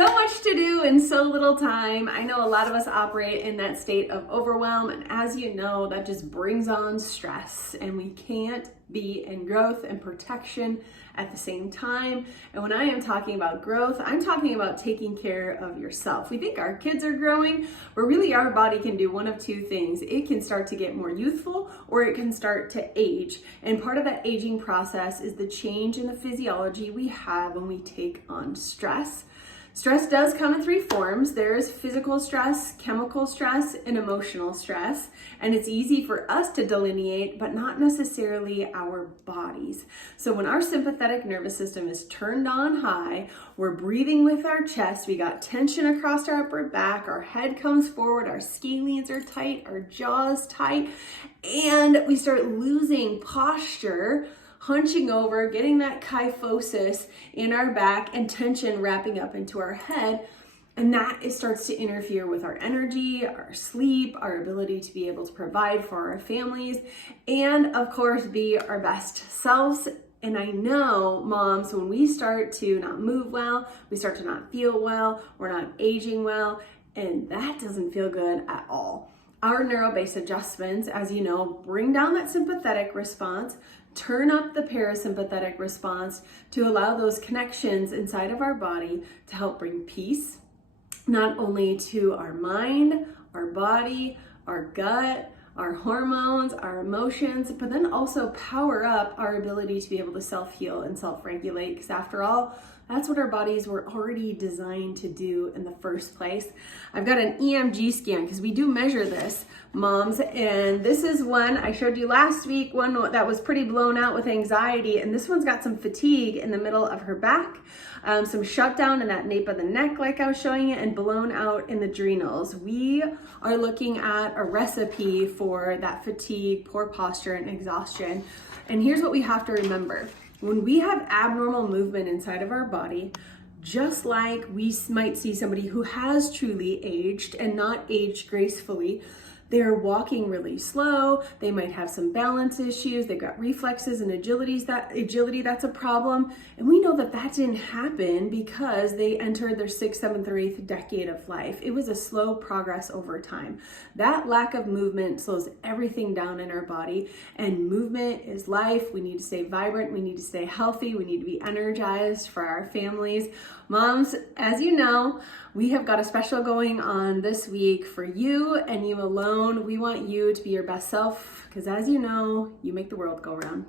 So much to do in so little time. I know a lot of us operate in that state of overwhelm, and as you know, that just brings on stress, and we can't be in growth and protection at the same time. And when I am talking about growth, I'm talking about taking care of yourself. We think our kids are growing, but really our body can do one of two things. It can start to get more youthful, or it can start to age. And part of that aging process is the change in the physiology we have when we take on stress. Stress does come in three forms. There's physical stress, chemical stress, and emotional stress. And it's easy for us to delineate, but not necessarily our bodies. So when our sympathetic nervous system is turned on high, we're breathing with our chest, we got tension across our upper back, our head comes forward, our scalenes are tight, our jaw's tight, and we start losing posture, hunching over, getting that kyphosis in our back and tension wrapping up into our head. And that starts to interfere with our energy, our sleep, our ability to be able to provide for our families, and of course, be our best selves. And I know moms, when we start to not move well, we start to not feel well, we're not aging well, and that doesn't feel good at all. Our neuro-based adjustments, as you know, bring down that sympathetic response, turn up the parasympathetic response to allow those connections inside of our body to help bring peace, not only to our mind, our body, our gut, our hormones, our emotions, but then also power up our ability to be able to self-heal and self-regulate, because after all, that's what our bodies were already designed to do in the first place. I've got an EMG scan because we do measure this, moms, and this is one I showed you last week, one that was pretty blown out with anxiety, and this one's got some fatigue in the middle of her back, some shutdown in that nape of the neck like I was showing you, and blown out in the adrenals. We are looking at a recipe for that fatigue, poor posture, and exhaustion. And here's what we have to remember. When we have abnormal movement inside of our body, just like we might see somebody who has truly aged and not aged gracefully, they're walking really slow, they might have some balance issues, they've got reflexes and agility, that's a problem. And we know that that didn't happen because they entered their 6th, 7th, or 8th decade of life. It was a slow progress over time. That lack of movement slows everything down in our body, and movement is life. We need to stay vibrant, we need to stay healthy, we need to be energized for our families. Moms, as you know, we have got a special going on this week for you and you alone. We want you to be your best self because, as you know, you make the world go round.